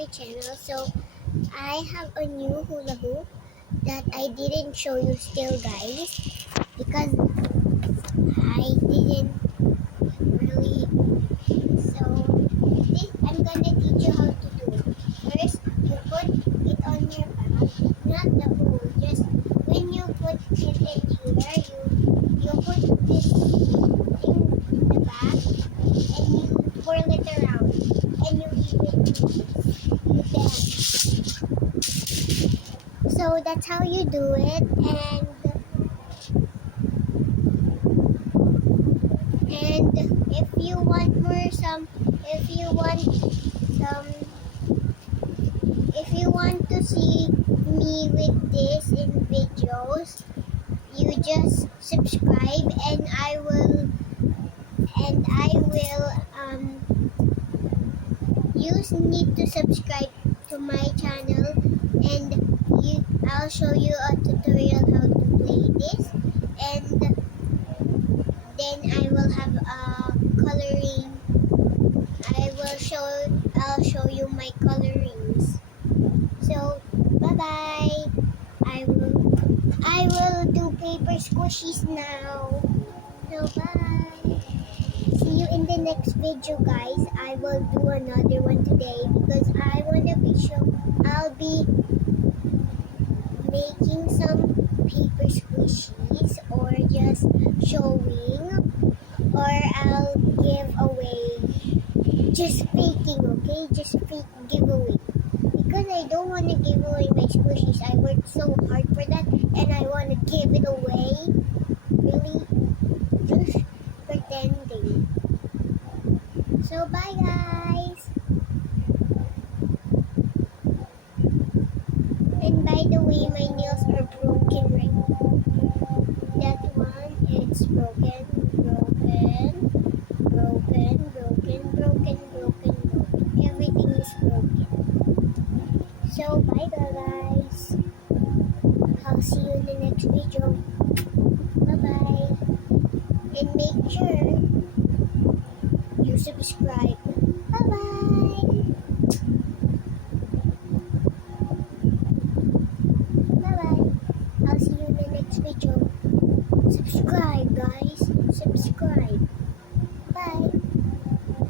my channel. So I have a new hula hoop that I didn't show you still, guys, because I didn't really. So this I'm gonna teach you how to do it. First, you put it on your back, not the hole. Just when you put it in here, you put this thing in the back and you twirl it around and you leave it you dance. So that's how you do it, and if you want some if you want to see me with this in videos, you just subscribe and you need to subscribe to my channel, and I'll show you a tutorial how to play this, and then I will have a coloring. I'll show you my colorings. So bye bye. I will do paper squishies now. So bye. See you in the next video, guys. I will do another one today because I want to be sure I'll be making some paper squishies or just showing, or I'll give away. Just faking, okay? Just fake giveaway. Because I don't want to give away my squishies. I worked so hard for that and I want to give it away. Really? Just pretending. So bye, guys. And by the way, my nails are broken right now. That one, it's broken. Everything is broken. So bye, guys. I'll see you in the next video. Bye bye. And make sure you subscribe.